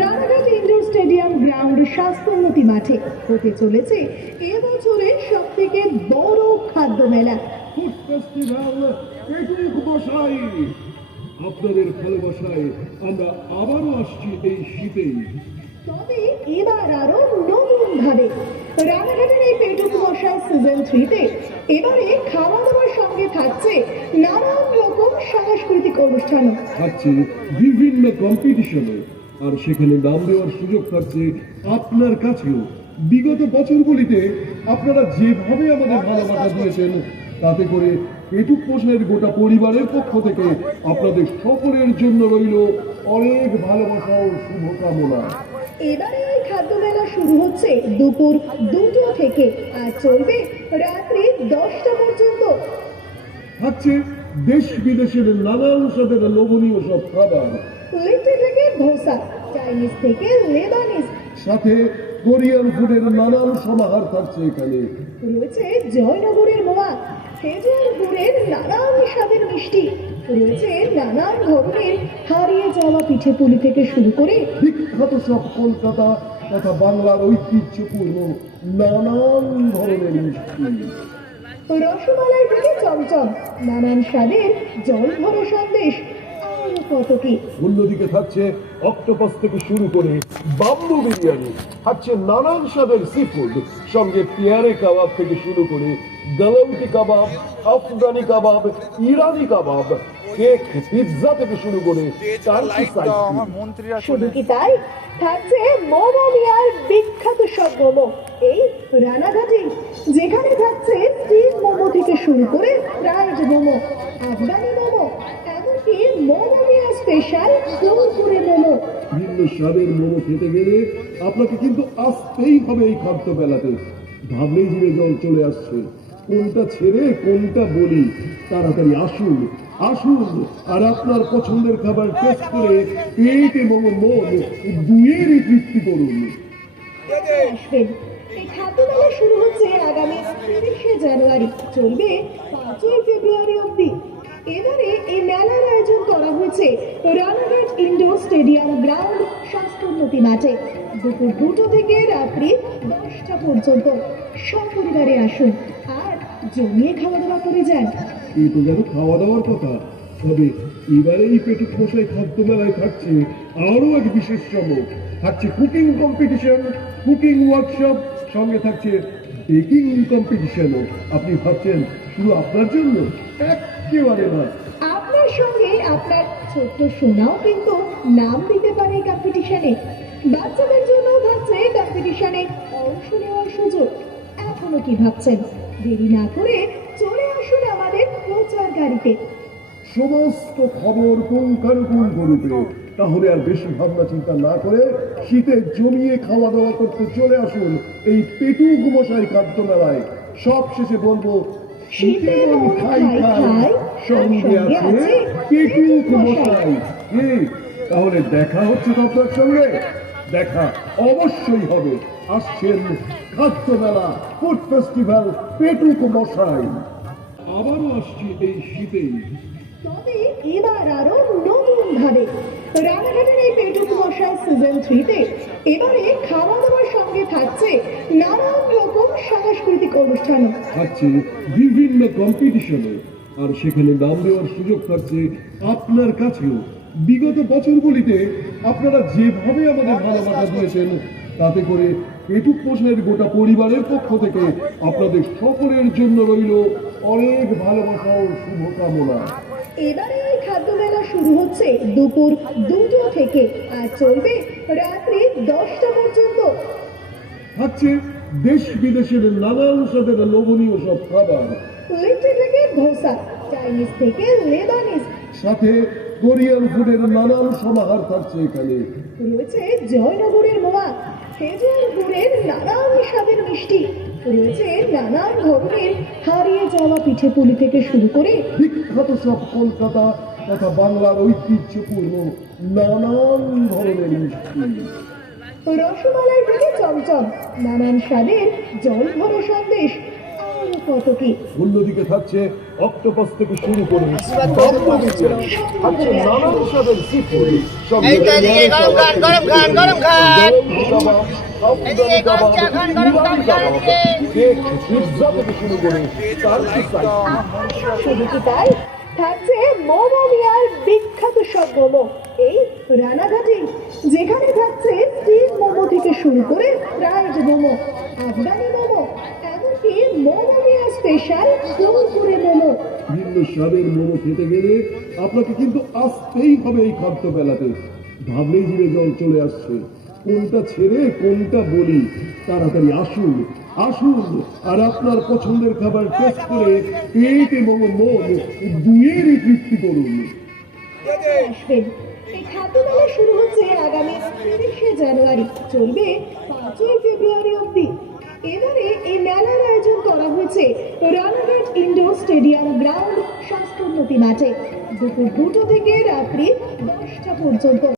Ranaghat indoor stadium ground স্বাস্থ্যোন্নতি মাঠে হতে চলেছে এবছরের সব থেকে বড় খাদ্য মেলা। ফুড ফেস্টিভ্যাল পেটুক মশাই। আপনাদের ভালোবাসায় আমরা আবারও আসছি এই শীতেই। তবে এবার আরো নতুন ভাবে রানাঘাটের এই পেটুক মশাই সিজন 3-তে এবারে খাওয়া দাওয়ার সঙ্গে থাকছে নানান রকম সাংস্কৃতিক অনুষ্ঠানও। থাকছে বিভিন্ন কম্পিটিশনে, আর সেখানে নাম দেওয়ার সুযোগ থাকছে আপনার কাছেও। বিগত বছরগুলিতে আপনারা যেভাবে আমাদের ভালোবাসা দিয়েছেন, তাতে করে পেটুক মশাইয়ের গোটা পরিবারের পক্ষ থেকে আপনাদের সকলের জন্য রইল অনেক ভালোবাসা ও শুভকামনা। এবারে এই খাদ্য মেলা শুরু হচ্ছে দুপুর 2টা থেকে আর চলবে রাত্রি 10টা পর্যন্ত। থাকছে দেশ বিদেশের নানান স্বাদের লোভনীয় সব খাবার, লিট্টি থেকে ধোসা, চাইনিজ থেকে লেবানিজ, সাথে কোরিয়ান ফুডের নানান সমাহার থাকছে এখানে। রয়েছে জয়নগরের মোয়া, খেজুর গুড়ের নানান স্বাদের মিষ্টি, রয়েছে নানান ধরনের হারিয়ে যাওয়া পিঠে পুলি থেকে শুরু করে বিখ্যাত সব কলকাতা তথা বাংলার ঐতিহ্যপূর্ণ নানান ধরনের মিষ্টি, রসমালাই থেকে চমচম, নানান স্বাদের জল ভরা সন্দেশ, আরো কত কি। অন্যদিকে থাকছে অক্টোপাস থেকে শুরু করে বাম্বু বিরিয়ানি, থাকছে নানান স্বাদের সি ফুড, সঙ্গে পেয়ারে কাবাব থেকে শুরু করে গালাউটি কাবাব, আফগানি কাবাব, ইরানি কাবাব, কেক, পিৎজা থেকে শুরু করে টার্কি সাইড। শুধু কি তাই, থাকছে মোমো মিয়ার বিখ্যাত সব মোমো এই রানাঘাটে, যেখানে থাকছে স্টিম মোমো থেকে শুরু করে ফ্রাইড মোমো, আফগানি মোমো, এমনকি মোমো মিয়া স্পেশাল কুরকুরে মোমো। ভিন্ন স্বাদের মোমো খেতে গেলে আপনাকে কিন্তু আসতেই হবে এই খাদ্য মেলাতে। ভাবলেই জিভে জল চলে আসছে, কোনটা ছেড়ে কোনটা বলি। তাড়াতাড়ি আসুন আসুন, আর আপনার পছন্দের খাবার টেস্ট করে পেটে মন দুয়েরই তৃপ্তি করুন। আসবেন। এই খাদ্য মেলা শুরু হচ্ছে আগামী 30শে জানুয়ারি, চলবে 5ই ফেব্রুয়ারি অবধি। এবারে এই মেলার আয়োজন করা হয়েছে রানাঘাট ইনডোর স্টেডিয়াম গ্রাউন্ড স্বাস্থ্যোন্নতি মাঠে দুপুর 2টা থেকে রাত্রি 10টা পর্যন্ত। সপরিবারে আসুন আর জমিয়ে খাওয়া দাওয়া করে যান। এই তো গেল খাওয়া দাওয়ার কথা। তবে এবারে এই পেটুক মশাই খাদ্য মেলায় থাকছে আরো এক বিশেষ চমক। থাকছে কুকিং কম্পিটিশন, কুকিং ওয়ার্কশপ, সঙ্গে থাকছে বেকিং কম্পিটিশনও। আপনি ভাবছেন শুধু আপনার জন্য? একেবারে না, আপনার সঙ্গে আপনার ছোট্ট সোনাও কিন্তু নাম দিতে পারে এই কম্পিটিশনে। বাচ্চাদের জন্য থাকছে কম্পিটিশনে অংশ নেওয়ার সুযোগ। এখনো কি ভাবছেন? দেরি না করে চলে আসুন আমাদের প্রচার গাড়িতে। সমস্ত খবর পুঙ্খানুপুঙ্খ রূপে। তাহলে আর বেশি ভাবনা চিন্তা না করে শীতে জমিয়ে খাওয়া দাওয়া করতে চলে আসুন এই পেটুক মশাই খাদ্য মেলায়। সব শেষে বলবো, শীতে মন খাই খাই, সঙ্গে আছে পেটুক মশাই। কি তাহলে দেখা হচ্ছে তো আপনার সঙ্গে? দেখা অবশ্যই হবে। আসছেন খাদ্য মেলা, ফুড ফেস্টিভ্যাল পেটুক মশাই। আবারও আসছি এই শীতেই। তবে এবার আরো নতুন ভাবে রানাঘাটের এই পেটুক মশাই সিজন 3-তে এবারে খাওয়া দাওয়ার সঙ্গে থাকছে নানান রকম সাংস্কৃতিক অনুষ্ঠানও। থাকছে বিভিন্ন কম্পিটিশনে, আর সেখানে নাম দেওয়ার সুযোগ থাকছে আপনার কাছেও। বিগত বছরগুলিতে আপনারা যেভাবে আমাদের ভালোবাসা দিয়েছেন, তাতে করে পেটুক মশাইয়ের গোটা পরিবারের পক্ষ থেকে আপনাদের সকলের জন্য রইল অনেক ভালোবাসা ও শুভকামনা। এবারে এই খাদ্য মেলা শুরু হচ্ছে দুপুর 2টা থেকে আর চলবে রাত্রি 10টা পর্যন্ত। থাকছে দেশ বিদেশের নানান স্বাদের লোভনীয় সব খাবার, লিট্টি থেকে ধোসা, চাইনিজ থেকে লেবানিজ, সাথে কোরিয়ান ফুডের নানান সমাহার থাকছে এখানে। রয়েছে জয়নগরের মোয়া, খেজুর গুড়ের নানান স্বাদের মিষ্টি, রয়েছে নানান ধরনের হারিয়ে যাওয়া পিঠে পুলি থেকে শুরু করে বিখ্যাত সব কলকাতা তথা বাংলার ঐতিহ্যপূর্ণ নানান ধরনের মিষ্টি, রসমালাই থেকে চমচম, নানান স্বাদের জল ভরা সন্দেশ, আরো কত কি। অন্যদিকে থাকছে অক্টোপাস থেকে শুরু করে বাম্বু বিরিয়ানি থাকছে নানান স্বাদের সি ফুড এই তো এদিকে গরম খান, গরম খান, গরম খান। এদিকে গরম চা খান, গরম চা খান এদিকে। কেক পিৎজা থেকে শুরু করে টার্কি সাইজ শুধু কি তাই থাকছে মোমো মিয়ার বিখ্যাত সব মোমো এই রানাঘাটে যেখানে থাকছে স্টিম মোমো থেকে শুরু করে ফ্রাইড মোমো আফগানি মোমো এমনকি মোমো মিয়া স্পেশাল কুরকুরে মোমো ভিন্ন স্বাদের মোমো খেতে গেলে আপনাকে কিন্তু আসতেই হবে এই খাদ্য বেলাতে ভাবলেই জিভে জল চলে আসছে কোনটা ছেড়ে কোনটা বলি তাড়াতাড়ি আসুন আসুন আর আপনার পছন্দের খাবার টেস্ট করে পেট এবং মন দুয়েরই তৃপ্তি করুন আসবেন এই খাদ্য মেলা শুরু হচ্ছে আগামী 30শে জানুয়ারি চলবে 5ই ফেব্রুয়ারি অবধি এবারে এই মেলার আয়োজন করা হয়েছে রানাঘাট ইনডোর স্টেডিয়াম গ্রাউন্ড স্বাস্থ্যোন্নতি মাঠে দুপুর 2টা থেকে রাত্রি 10টা পর্যন্ত